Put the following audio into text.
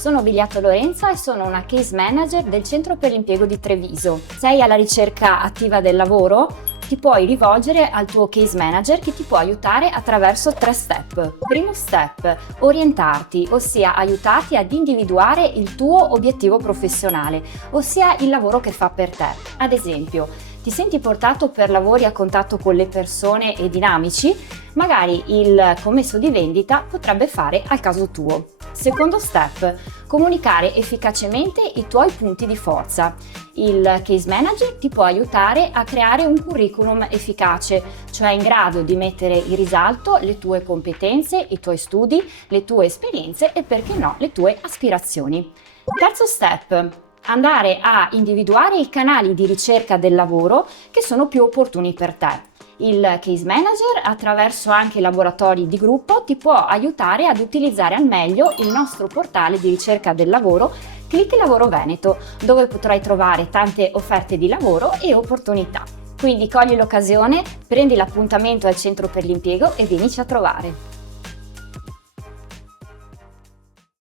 sono Biliato Lorenza e sono una case manager del Centro per l'Impiego di Treviso. Sei alla ricerca attiva del lavoro? Ti puoi rivolgere al tuo case manager che ti può aiutare attraverso 3 step. Primo step, orientarti, ossia aiutarti ad individuare il tuo obiettivo professionale, ossia il lavoro che fa per te. Ad esempio, ti senti portato per lavori a contatto con le persone e dinamici? Magari il commesso di vendita potrebbe fare al caso tuo. Secondo step, comunicare efficacemente i tuoi punti di forza. Il case manager ti può aiutare a creare un curriculum efficace, cioè in grado di mettere in risalto le tue competenze, i tuoi studi, le tue esperienze e, perché no, le tue aspirazioni. Terzo step, andare a individuare i canali di ricerca del lavoro che sono più opportuni per te. Il case manager, attraverso anche i laboratori di gruppo, ti può aiutare ad utilizzare al meglio il nostro portale di ricerca del lavoro Click Lavoro Veneto, dove potrai trovare tante offerte di lavoro e opportunità. Quindi cogli l'occasione, prendi l'appuntamento al Centro per l'Impiego e vienici a trovare.